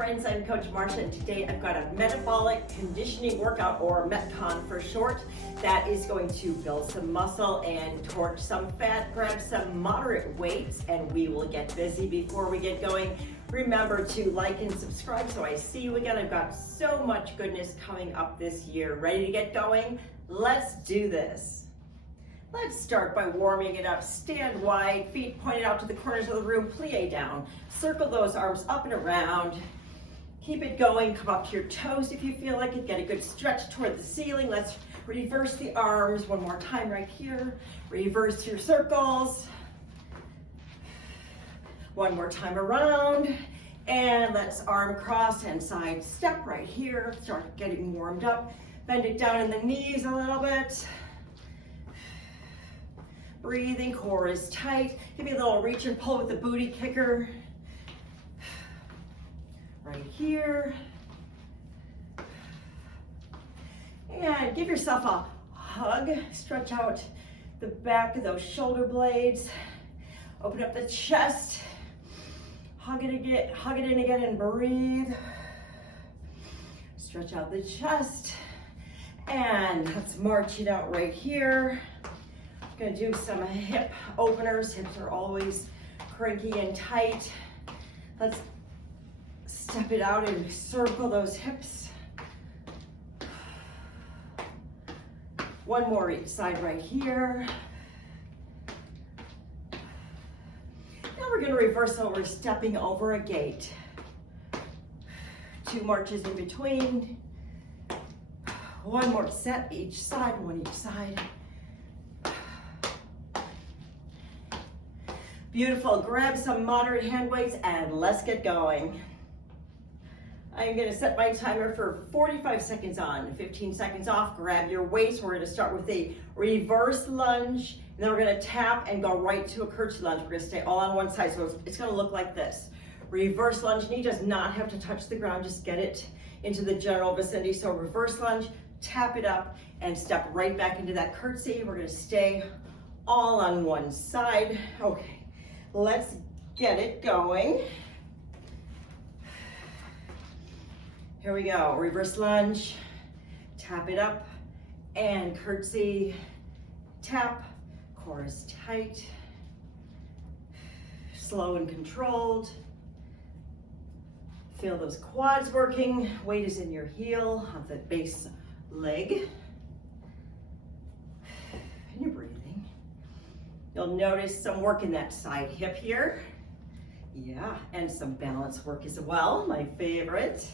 friends, I'm Coach Marsha, and today I've got a metabolic conditioning workout, or MetCon for short, that is going to build some muscle and torch some fat, grab some moderate weights, and we will get busy. Before we get going, remember to like and subscribe so I see you again. I've got so much goodness coming up this year. Ready to get going? Let's do this. Let's start by warming it up. Stand wide, feet pointed out to the corners of the room, plie down. Circle those arms up and around. Keep it going, come up to your toes if you feel like it. Get a good stretch toward the ceiling. Let's reverse the arms one more time right here. Reverse your circles. One more time around. And let's arm cross and side step right here. Start getting warmed up. Bend it down in the knees a little bit. Breathing, core is tight. Give me a little reach and pull with the booty kicker. Right here. And give yourself a hug. Stretch out the back of those shoulder blades. Open up the chest. Hug it in again and breathe. Stretch out the chest. And let's march it out right here. Gonna do some hip openers. Hips are always cranky and tight. Let's step it out and circle those hips. One more each side right here. Now we're gonna reverse over, stepping over a gate. 2 marches in between. One more set each side, one each side. Beautiful, grab some moderate hand weights and let's get going. I'm gonna set my timer for 45 seconds on, 15 seconds off. Grab your weights. We're gonna start with a reverse lunge, and then we're gonna tap and go right to a curtsy lunge. We're gonna stay all on one side, so it's gonna look like this. Reverse lunge, knee does not have to touch the ground, just get it into the general vicinity. So reverse lunge, tap it up, and step right back into that curtsy. We're gonna stay all on one side. Okay. Let's get it going. Here we go, reverse lunge, tap it up, and curtsy, tap, core is tight, slow and controlled. Feel those quads working, weight is in your heel of the base leg, and you're breathing. You'll notice some work in that side hip here. Yeah, and some balance work as well, my favorite.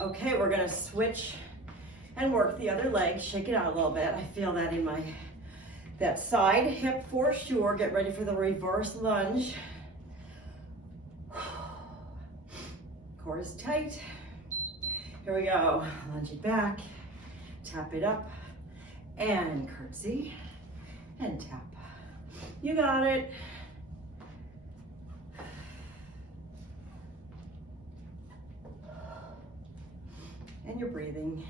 Okay, we're gonna switch and work the other leg. Shake it out a little bit. I feel that in that side hip for sure. Get ready for the reverse lunge. Core is tight. Here we go. Lunge it back, tap it up, and curtsy, and tap. You got it. And you're breathing.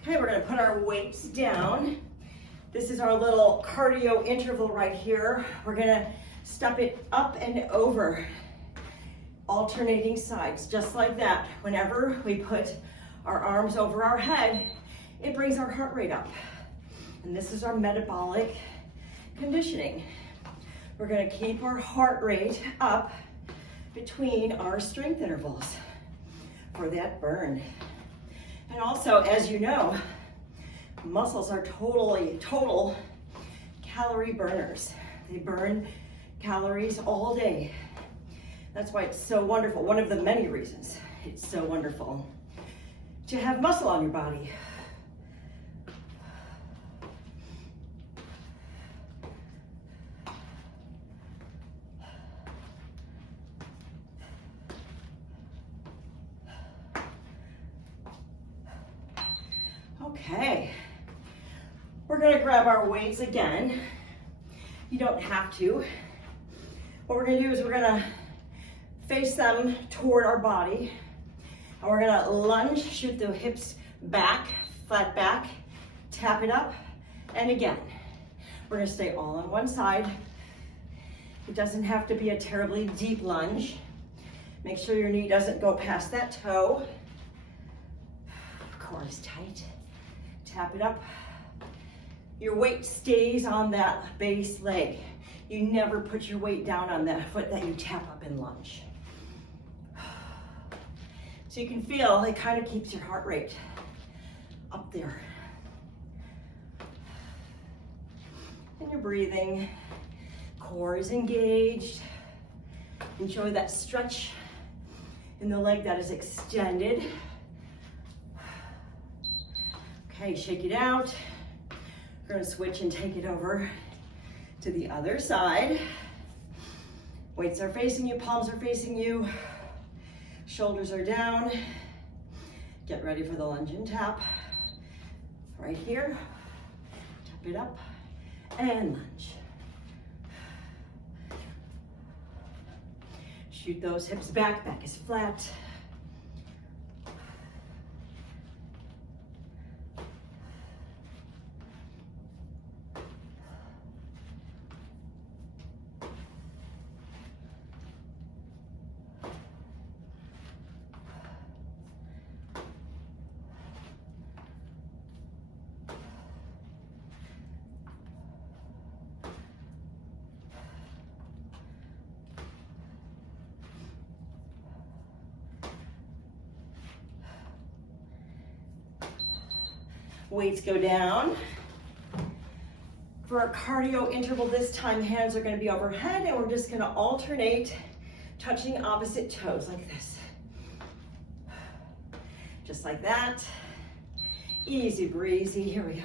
Okay, we're gonna put our weights down. This is our little cardio interval right here. We're gonna step it up and over, alternating sides, just like that. Whenever we put our arms over our head, it brings our heart rate up. And this is our metabolic conditioning. We're gonna keep our heart rate up between our strength intervals for that burn. And also, as you know, muscles are total calorie burners. They burn calories all day. That's why it's so wonderful. One of the many reasons it's so wonderful to have muscle on your body. Okay. We're gonna grab our weights again. You don't have to. What we're gonna do is we're gonna face them toward our body. And we're gonna lunge, shoot the hips back, flat back, tap it up, and again. We're gonna stay all on one side. It doesn't have to be a terribly deep lunge. Make sure your knee doesn't go past that toe. Core is tight. Tap it up. Your weight stays on that base leg. You never put your weight down on that foot that you tap up in lunge. So you can feel it kind of keeps your heart rate up there. And you're breathing. Core is engaged. Enjoy that stretch in the leg that is extended. Okay, shake it out. We're gonna switch and take it over to the other side. Weights are facing you, palms are facing you. Shoulders are down. Get ready for the lunge and tap. Right here. Tap it up and lunge. Shoot those hips back, back is flat. Weights go down. For our cardio interval this time, hands are gonna be overhead and we're just gonna alternate touching opposite toes like this. Just like that. Easy breezy, here we go.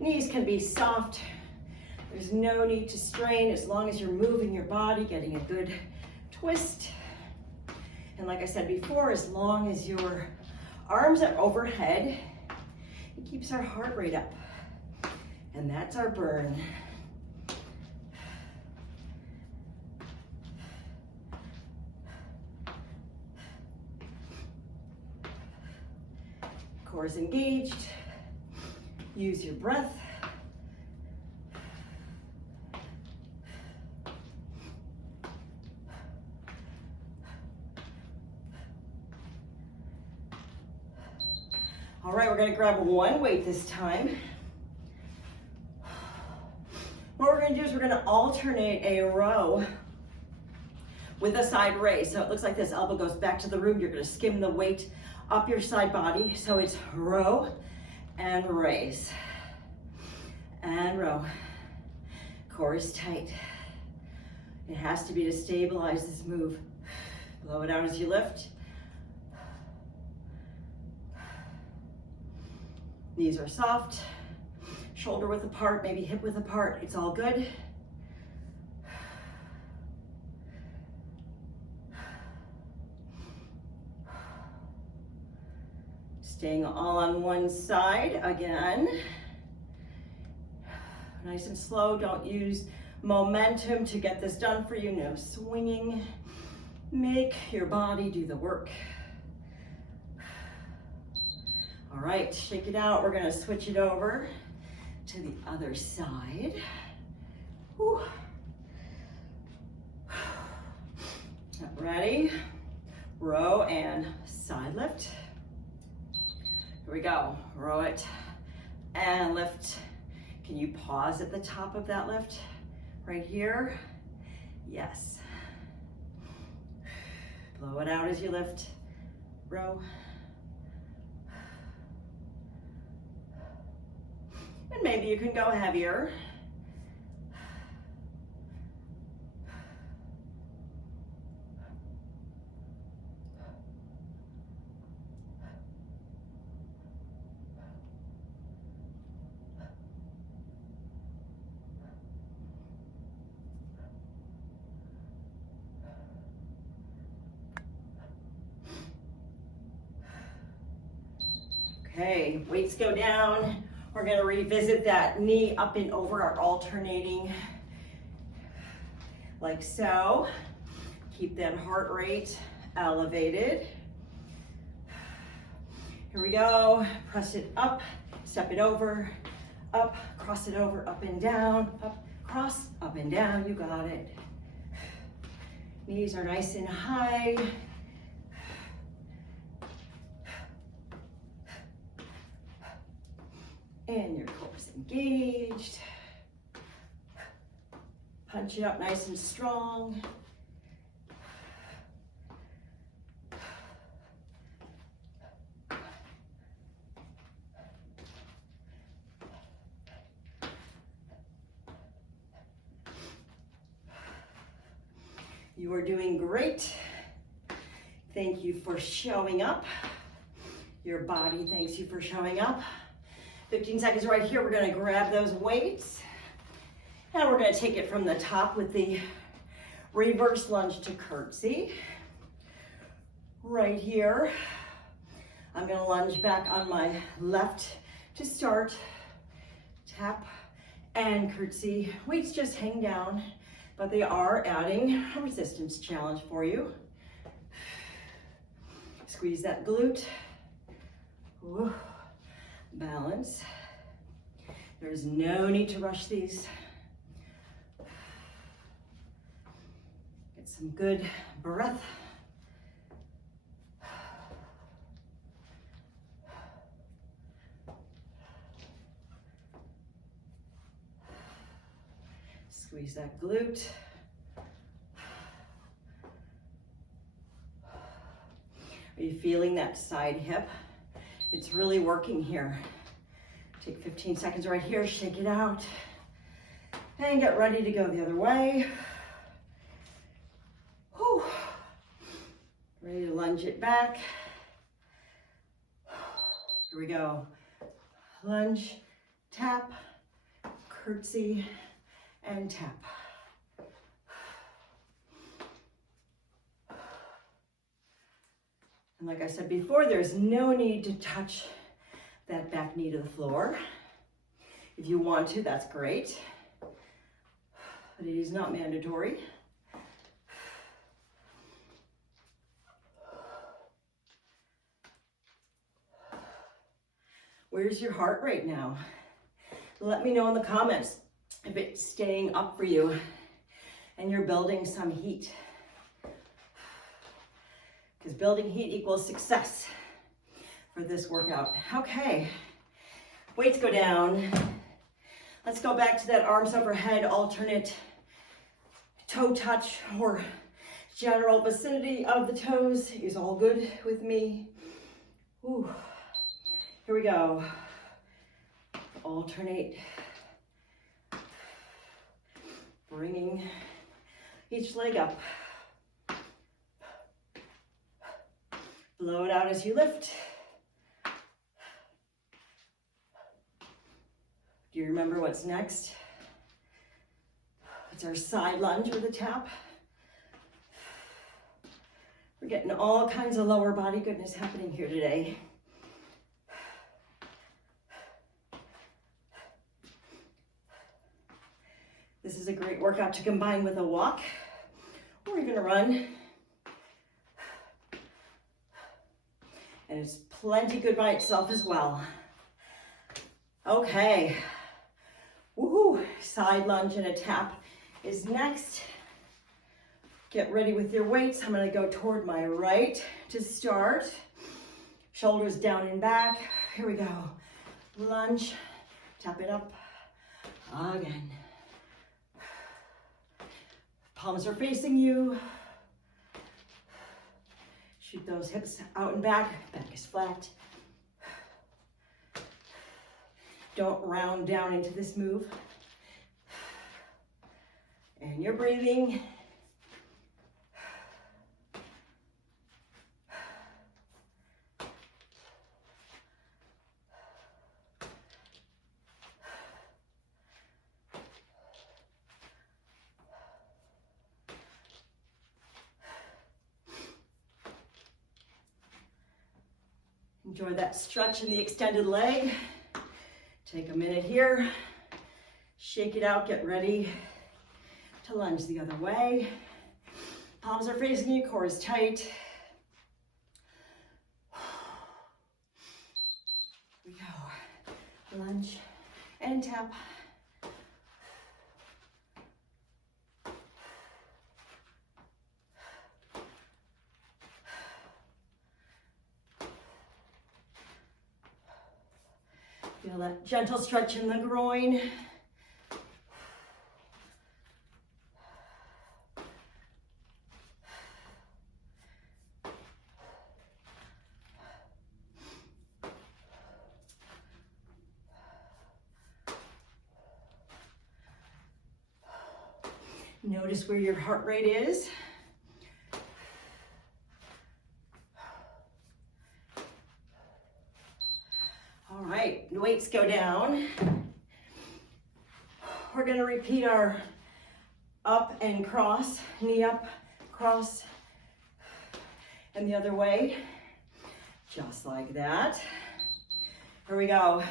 Knees can be soft. There's no need to strain as long as you're moving your body, getting a good twist. And like I said before, as long as your arms are overhead, it keeps our heart rate up. And that's our burn. Core is engaged. Use your breath. All right, we're gonna grab one weight this time. What we're gonna do is we're gonna alternate a row with a side raise. So it looks like this, elbow goes back to the root. You're gonna skim the weight up your side body. So it's row and raise. And row. Core is tight. It has to be to stabilize this move. Blow it out as you lift. Knees are soft, shoulder width apart, maybe hip width apart, it's all good. Staying all on one side again. Nice and slow, don't use momentum to get this done for you, no swinging. Make your body do the work. All right, shake it out. We're gonna switch it over to the other side. Whew. Ready? Row and side lift. Here we go. Row it and lift. Can you pause at the top of that lift? Right here? Yes. Blow it out as you lift. Row. And maybe you can go heavier. Okay, weights go down. We're gonna revisit that knee up and over, our alternating like so. Keep that heart rate elevated. Here we go, press it up, step it over, up, cross it over, up and down, up, cross, up and down, you got it. Knees are nice and high. And your core is engaged. Punch it up nice and strong. You are doing great. Thank you for showing up. Your body thanks you for showing up. 15 seconds right here. We're gonna grab those weights and we're gonna take it from the top with the reverse lunge to curtsy. Right here, I'm gonna lunge back on my left to start. Tap and curtsy. Weights just hang down, but they are adding a resistance challenge for you. Squeeze that glute. Whoa. Balance. There's no need to rush these. Get some good breath. Squeeze that glute. Are you feeling that side hip? It's really working here. Take 15 seconds right here, shake it out, and get ready to go the other way. Whew. Ready to lunge it back. Here we go. Lunge, tap, curtsy, and tap. And like I said before, there's no need to touch that back knee to the floor. If you want to, that's great, but it is not mandatory. Where's your heart rate now? Let me know in the comments if it's staying up for you and you're building some heat. Because building heat equals success for this workout. Okay, weights go down. Let's go back to that arms overhead, alternate toe touch or general vicinity of the toes is all good with me. Ooh. Here we go. Alternate. Bringing each leg up. Blow it out as you lift. Do you remember what's next? It's our side lunge with a tap. We're getting all kinds of lower body goodness happening here today. This is a great workout to combine with a walk or even a run. And it's plenty good by itself as well. Okay. Woohoo! Side lunge and a tap is next. Get ready with your weights. I'm gonna go toward my right to start. Shoulders down and back. Here we go. Lunge, tap it up again. Palms are facing you. Shoot those hips out and back. Back is flat. Don't round down into this move. And you're breathing. Enjoy that stretch in the extended leg. Take a minute here. Shake it out, get ready to lunge the other way. Palms are facing you, core is tight. Here we go. Lunge and tap. Feel that gentle stretch in the groin. Notice where your heart rate is. All right, weights go down. We're gonna repeat our up and cross, knee up, cross, and the other way, just like that. Here we go.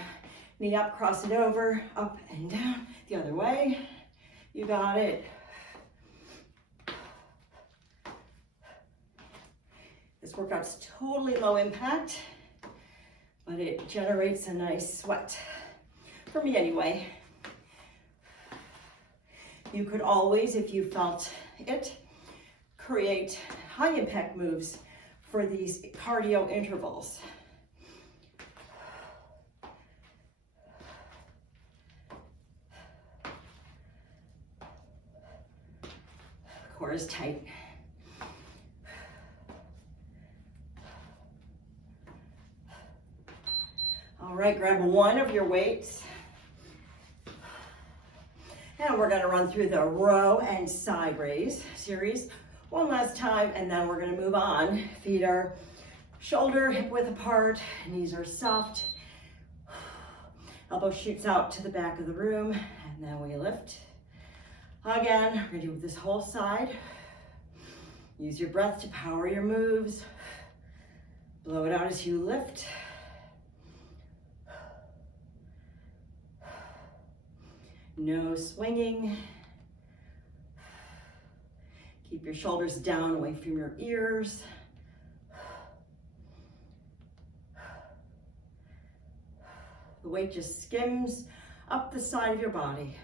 Knee up, cross it over, up and down, the other way. You got it. This workout's totally low impact, but it generates a nice sweat, for me anyway. You could always, if you felt it, create high impact moves for these cardio intervals. Core is tight. All right, grab one of your weights. And we're gonna run through the row and side raise series one last time, and then we're gonna move on. Feet are shoulder, hip width apart, knees are soft. Elbow shoots out to the back of the room, and then we lift. Again, we're gonna do this whole side. Use your breath to power your moves. Blow it out as you lift. No swinging. Keep your shoulders down away from your ears. The weight just skims up the side of your body.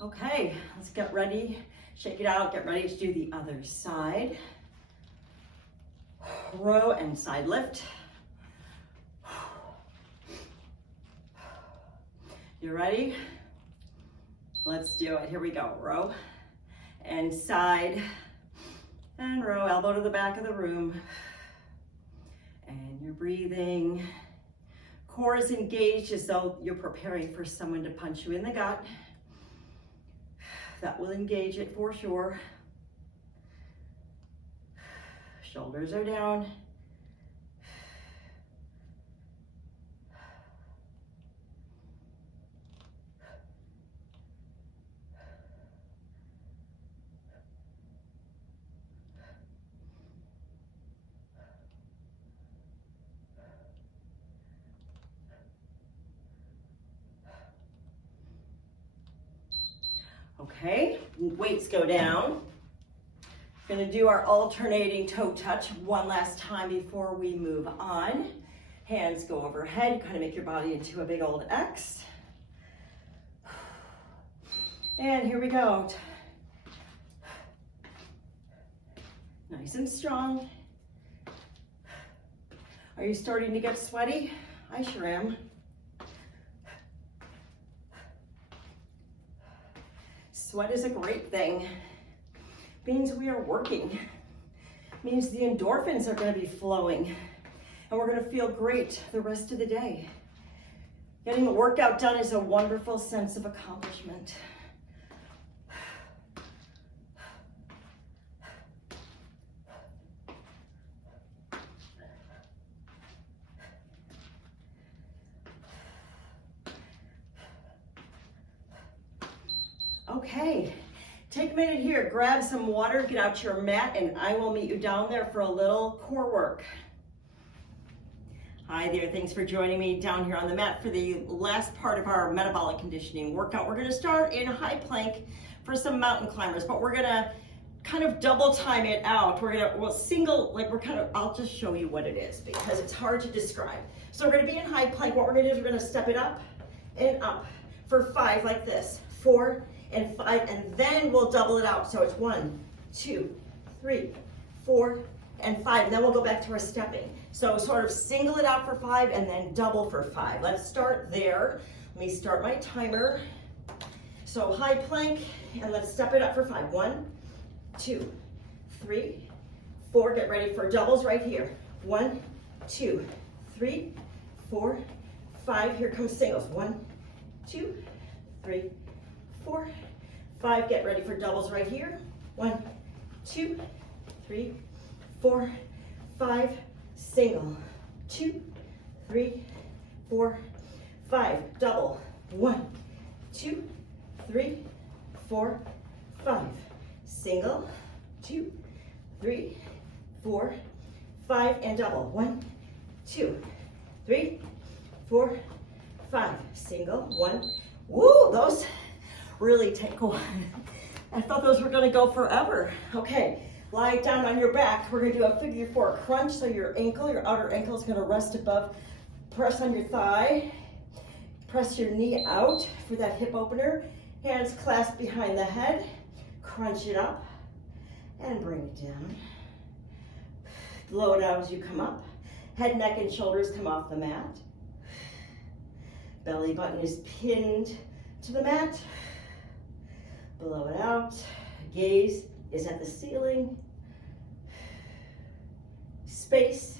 Okay, let's get ready. Shake it out, get ready to do the other side. Row and side lift. You ready? Let's do it. Here we go. Row and side and row, elbow to the back of the room. And you're breathing. Core is engaged as though you're preparing for someone to punch you in the gut. That will engage it for sure. Shoulders are down. Okay, weights go down. Gonna do our alternating toe touch one last time before we move on. Hands go overhead, kind of make your body into a big old X. And here we go. Nice and strong. Are you starting to get sweaty? I sure am. Sweat is a great thing. Means we are working. Means the endorphins are going to be flowing. And we're going to feel great the rest of the day. Getting the workout done is a wonderful sense of accomplishment. Okay, take a minute here, grab some water, get out your mat, and I will meet you down there for a little core work. Hi there, thanks for joining me down here on the mat for the last part of our metabolic conditioning workout. We're gonna start in high plank for some mountain climbers, but we're gonna kind of double time it out. I'll just show you what it is because it's hard to describe. So we're gonna be in high plank. What we're gonna do is we're gonna step it up and up for 5 like this, 4 and 5, and then we'll double it out. So it's 1, 2, 3, 4, and 5, and then we'll go back to our stepping. So sort of single it out for 5 and then double for 5. Let's start there. Let me start my timer. So high plank, and let's step it up for 5. 1, 2, 3, 4. Get ready for doubles right here. 1, 2, 3, 4, 5. Here comes singles. 1, 2, 3, 4, 5. Get ready for doubles right here. 1, 2, 3, 4, 5. Single. 2, 3, 4, 5. Double. 1, 2, 3, 4, 5. Single. 2, 3, 4, 5, and double. 1, 2, 3, 4, 5. Single. 1. Woo, those really take a while. I thought those were gonna go forever. Okay, lie down on your back. We're gonna do a figure 4 crunch. So your outer ankle is gonna rest above. Press on your thigh. Press your knee out for that hip opener. Hands clasped behind the head. Crunch it up and bring it down. Blow it out as you come up. Head, neck, and shoulders come off the mat. Belly button is pinned to the mat. Blow it out. Gaze is at the ceiling. Space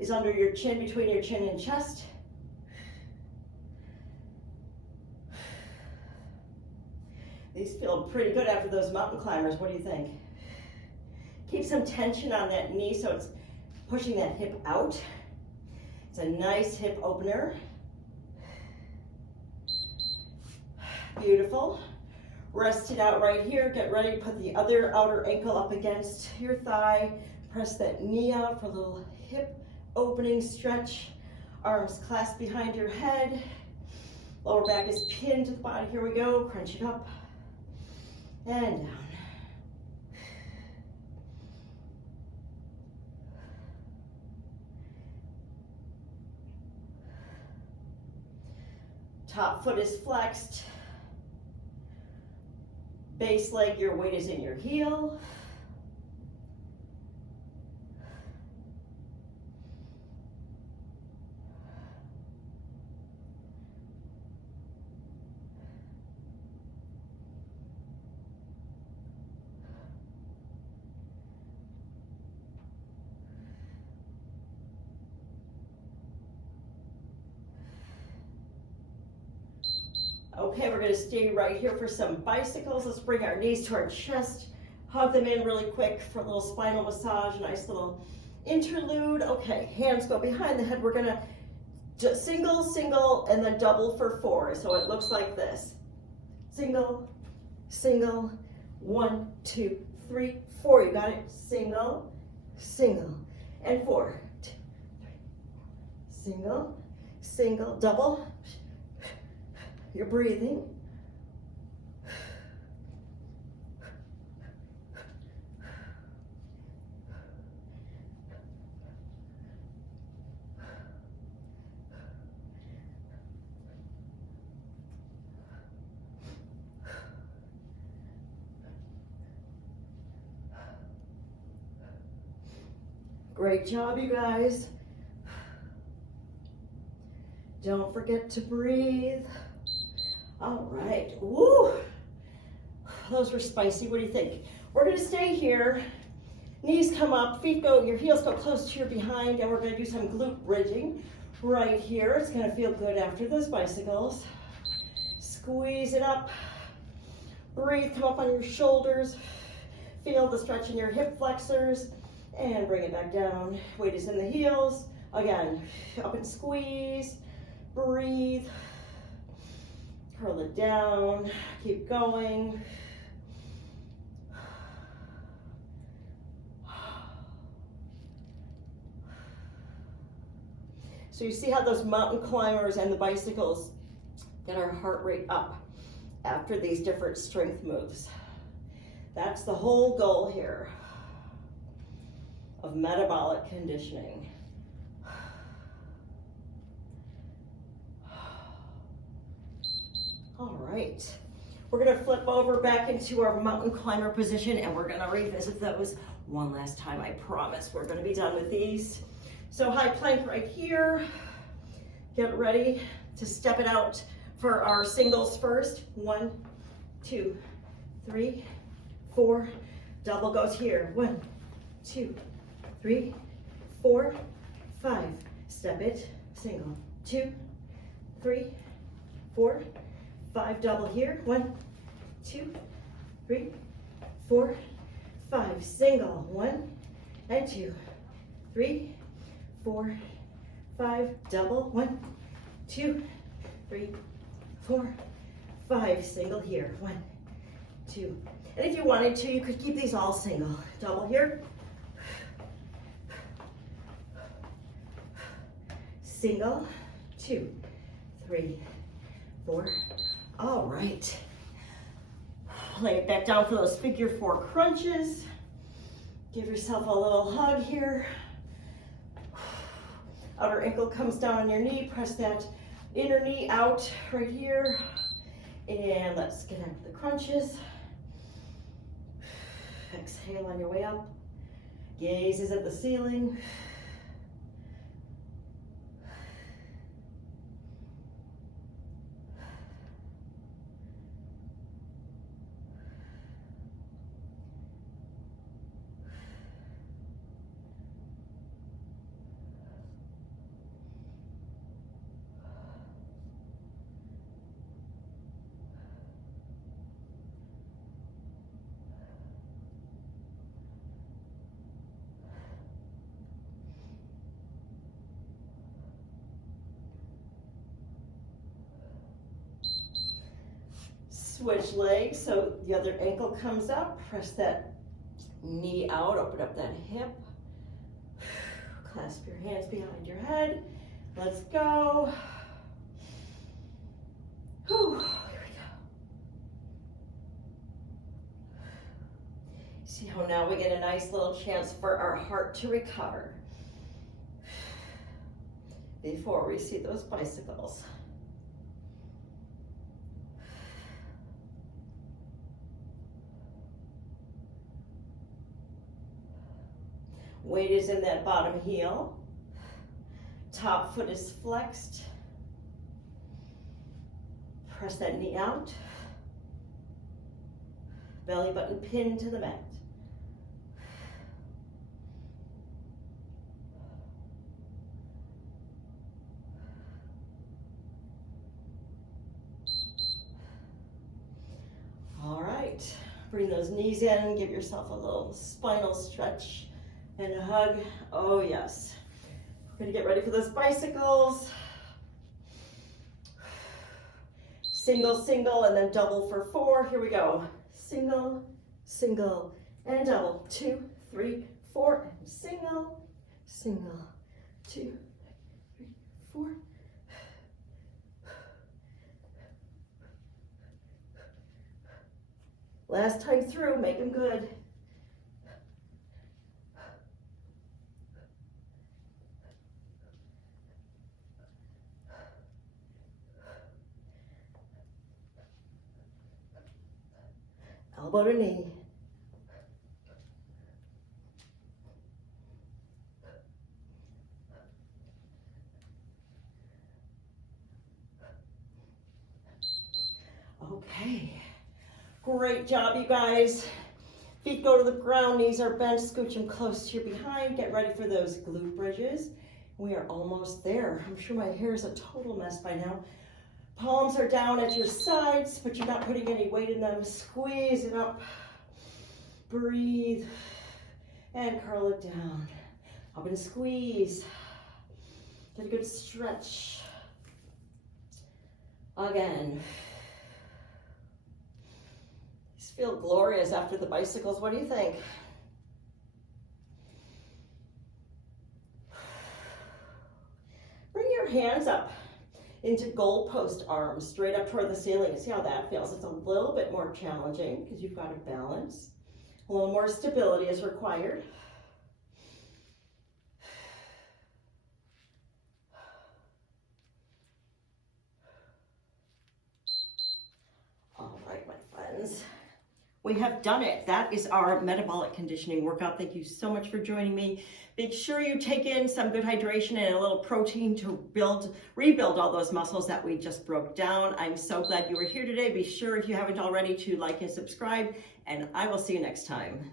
is under your chin, between your chin and chest. These feel pretty good after those mountain climbers. What do you think? Keep some tension on that knee so it's pushing that hip out. It's a nice hip opener. Beautiful. Rest it out right here. Get ready to put the other outer ankle up against your thigh. Press that knee out for a little hip opening stretch. Arms clasped behind your head. Lower back is pinned to the body. Here we go. Crunch it up and down. Top foot is flexed. Base leg, your weight is in your heel. Okay, we're going to stay right here for some bicycles. Let's bring our knees to our chest. Hug them in really quick for a little spinal massage, nice little interlude. Okay, hands go behind the head. We're going to single, single, and then double for 4. So it looks like this. Single, single, 1, 2, 3, 4. You got it? Single, single, and 4, 2, 3, single, single, double. You're breathing. Great job, you guys. Don't forget to breathe. All right, woo. Those were spicy, what do you think? We're gonna stay here. Knees come up, feet go, your heels go close to your behind, and we're gonna do some glute bridging right here. It's gonna feel good after those bicycles. Squeeze it up. Breathe, come up on your shoulders. Feel the stretch in your hip flexors, and bring it back down. Weight is in the heels. Again, up and squeeze. Breathe. Curl it down, keep going. So you see how those mountain climbers and the bicycles get our heart rate up after these different strength moves. That's the whole goal here of metabolic conditioning. All right, we're gonna flip over back into our mountain climber position and we're gonna revisit those one last time, I promise. We're gonna be done with these. So high plank right here. Get ready to step it out for our singles first. 1, 2, 3, 4. Double goes here. 1, 2, 3, 4, 5. Step it, single. 2, 3, 4, 5. Double here. 1, 2, 3, 4, 5. Single. 1 and 2, 3, 4, 5. Double. 1, 2, 3, 4, 5. Single here. 1, 2. And if you wanted to, you could keep these all single. Double here. Single. 2, 3, 4. All right. Lay it back down for those figure 4 crunches. Give yourself a little hug here. Outer ankle comes down on your knee. Press that inner knee out right here. And let's get into the crunches. Exhale on your way up. Gaze is at the ceiling. Switch legs, so the other ankle comes up, press that knee out, open up that hip, clasp your hands behind your head, let's go. Whew, here we go. See how now we get a nice little chance for our heart to recover before we see those bicycles. Weight is in that bottom heel. Top foot is flexed. Press that knee out. Belly button pinned to the mat. All right, bring those knees in, give yourself a little spinal stretch. And a hug. Oh yes. We're gonna get ready for those bicycles. Single, single, and then double for 4. Here we go. Single, single, and double. 2, 3, 4, and single, single, 2, 3, 4. Last time through, make them good. Elbow to knee. Okay, great job, you guys. Feet go to the ground, knees are bent, scooch them close to your behind. Get ready for those glute bridges. We are almost there. I'm sure my hair is a total mess by now. Palms are down at your sides, but you're not putting any weight in them. Squeeze it up. Breathe. And curl it down. Up and squeeze. Get a good stretch. Again. feel glorious after the bicycles. What do you think? Bring your hands up into goalpost arms, straight up toward the ceiling. See how that feels? It's a little bit more challenging because you've got to balance. A little more stability is required. All right, my friends. We have done it. That is our metabolic conditioning workout. Thank you so much for joining me. Make sure you take in some good hydration and a little protein to rebuild all those muscles that we just broke down. I'm so glad you were here today. Be sure, if you haven't already, to like and subscribe, and I will see you next time.